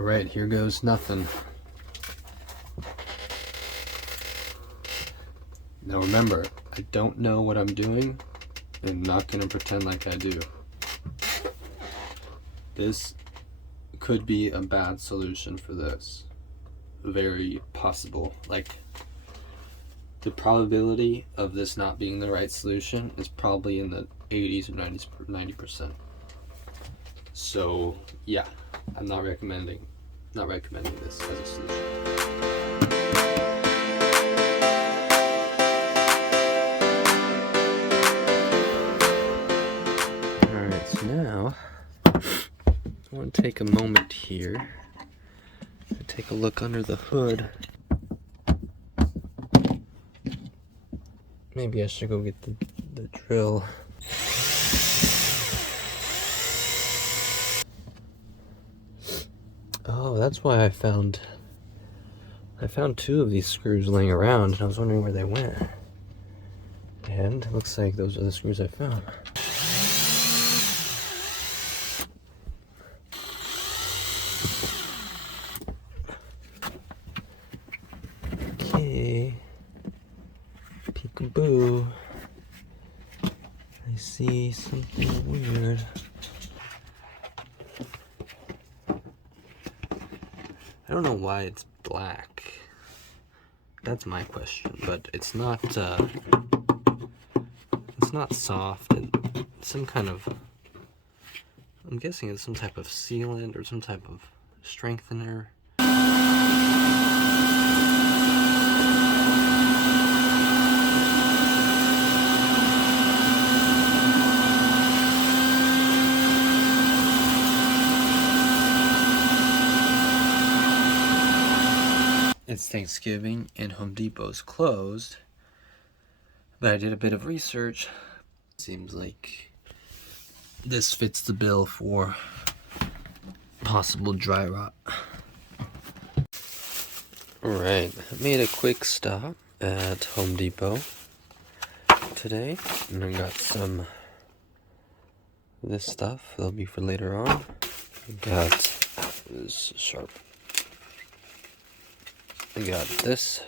Alright, here goes nothing. Now remember, I don't know what I'm doing. I'm not going to pretend like I do. This could be a bad solution for this. Very possible. Like, the probability of this not being the right solution is probably in the 80s or 90%. So, yeah, I'm not recommending this as a solution. Alright, so now I want to take a moment here to take a look under the hood. Maybe I should go get the drill. Oh, that's why I found two of these screws laying around, and I was wondering where they went. And it looks like those are the screws I found. Okay. Peekaboo. I see something weird. I don't know why it's black. That's my question, but it's not soft. It's some kind of, I'm guessing it's some type of sealant or some type of strengthener. It's Thanksgiving and Home Depot's closed, but I did a bit of research. Seems like this fits the bill for possible dry rot. Alright, I made a quick stop at Home Depot today, and I got some of this stuff. That'll be for later on. I got this sharp. I got this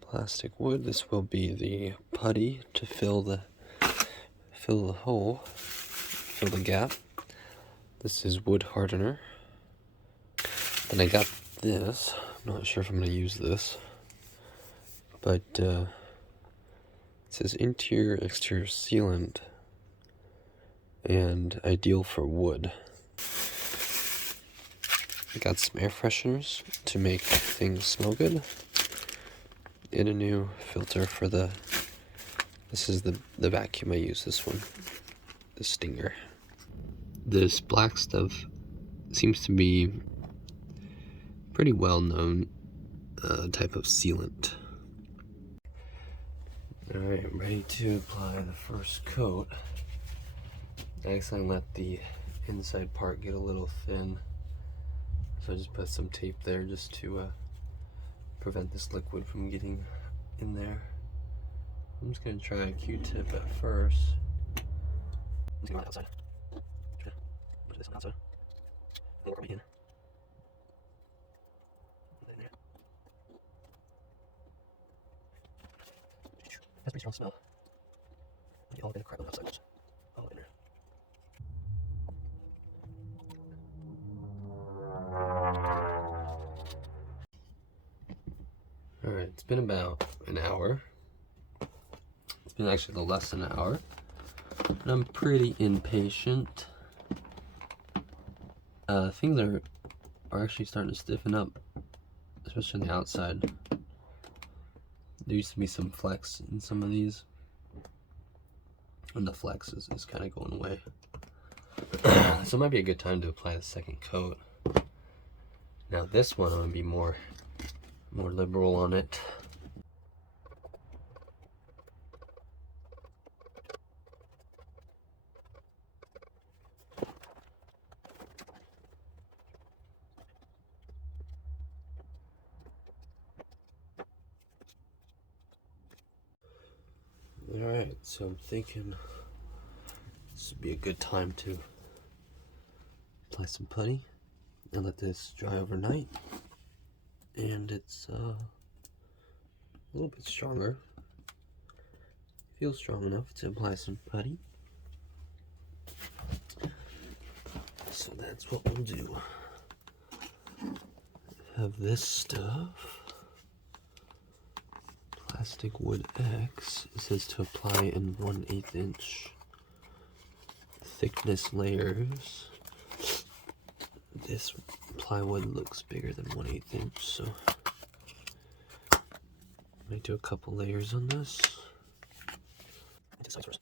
plastic wood. This will be the putty to fill the hole, fill the gap. This is wood hardener. Then I got this. I'm not sure if I'm going to use this, but it says interior exterior sealant and ideal for wood. I got some air fresheners to make things smell good, and a new filter for this is the vacuum I use, this one, the Stinger. This black stuff seems to be pretty well known type of sealant. Alright, I'm ready to apply the first coat. I accidentally let the inside part get a little thin. So I just put some tape there just to prevent this liquid from getting in there. I'm just going to try a Q-tip at first. I'm just going to go outside. Put this on outside. And work on my hand. Put that in there. That's a pretty strong smell. Get all of the crap on the outside. All in there. Alright, it's been about an hour. It's been actually a little less than an hour. And I'm pretty impatient. Things are actually starting to stiffen up, especially on the outside. There used to be some flex in some of these, and the flex is kind of going away. So it might be a good time to apply the second coat. Now this one I'm going to be more liberal on it. Alright, so I'm thinking this would be a good time to apply some putty. and let this dry overnight. And it's a little bit stronger. Feels strong enough to apply some putty. So that's what we'll do. Have this stuff. Plastic wood X. It says to apply in 1/8 inch thickness layers. This plywood looks bigger than 1/8 inch, so I might do a couple layers on this. This side first.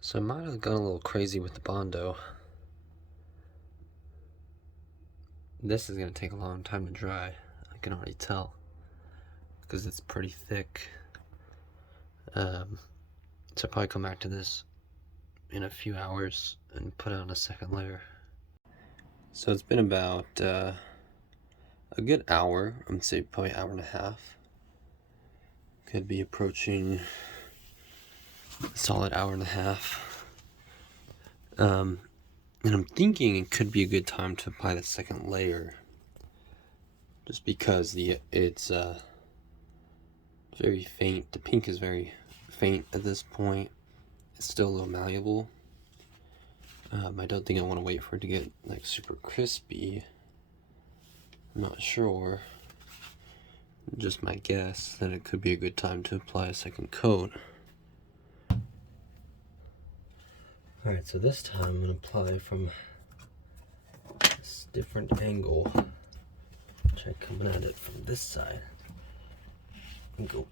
So I might have gone a little crazy with the Bondo. This is going to take a long time to dry, I can already tell, because it's pretty thick. So I'll probably come back to this in a few hours and put on a second layer. So it's been about a good hour, I'm going to say probably an hour and a half. Could be approaching a solid hour and a half. And I'm thinking it could be a good time to apply the second layer, just because it's very faint. The pink is very faint at this point. It's still a little malleable. I don't think I want to wait for it to get like super crispy. I'm not sure. Just my guess that it could be a good time to apply a second coat. Alright, so this time I'm going to apply from this different angle. Try coming at it from this side. And go.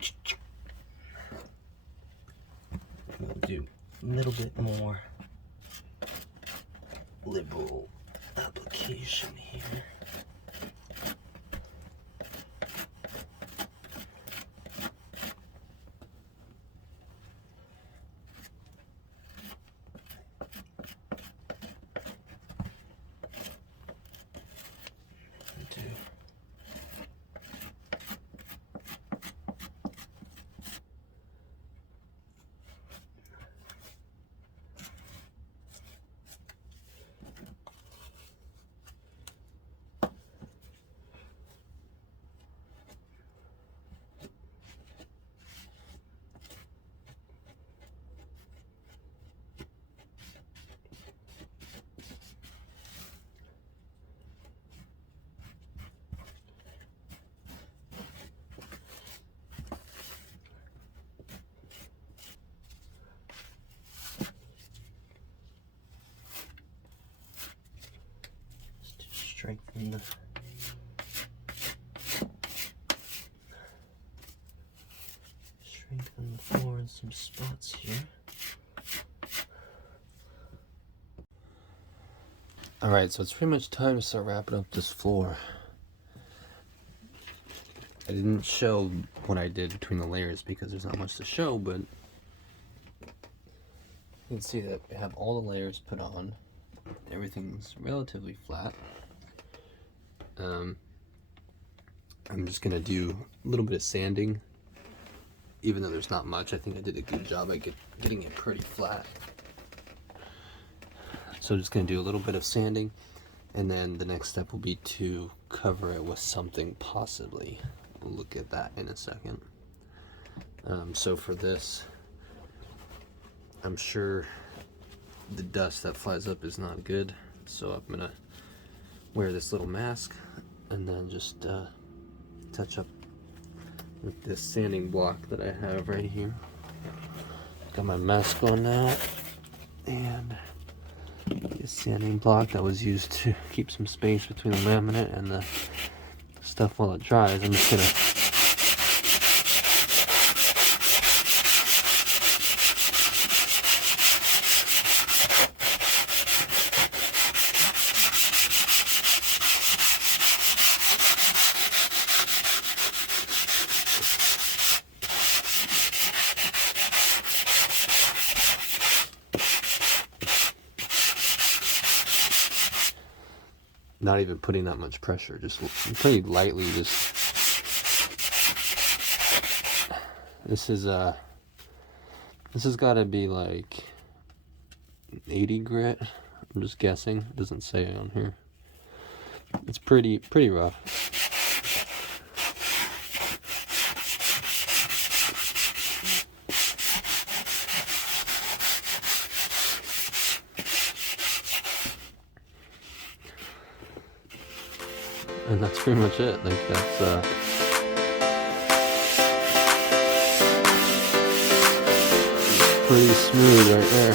I'm going to do a little bit more liberal application here. Strengthen the floor in some spots here. Alright, so it's pretty much time to start wrapping up this floor. I didn't show what I did between the layers because there's not much to show, but you can see that we have all the layers put on. Everything's relatively flat. I'm just gonna do a little bit of sanding, even though there's not much. I think I did a good job at getting it pretty flat. So I'm just gonna do a little bit of sanding, and then the next step will be to cover it with something, possibly. We'll look at that in a second. So for this, I'm sure the dust that flies up is not good, so I'm gonna wear this little mask and then just touch up with this sanding block that I have right here. Got my mask on now, and this sanding block that was used to keep some space between the laminate and the stuff while it dries. I'm just gonna not even putting that much pressure, just pretty lightly. Just this has got to be like 80 grit. I'm just guessing. It doesn't say on here. It's pretty rough. And that's pretty much it. Like that's pretty smooth right there.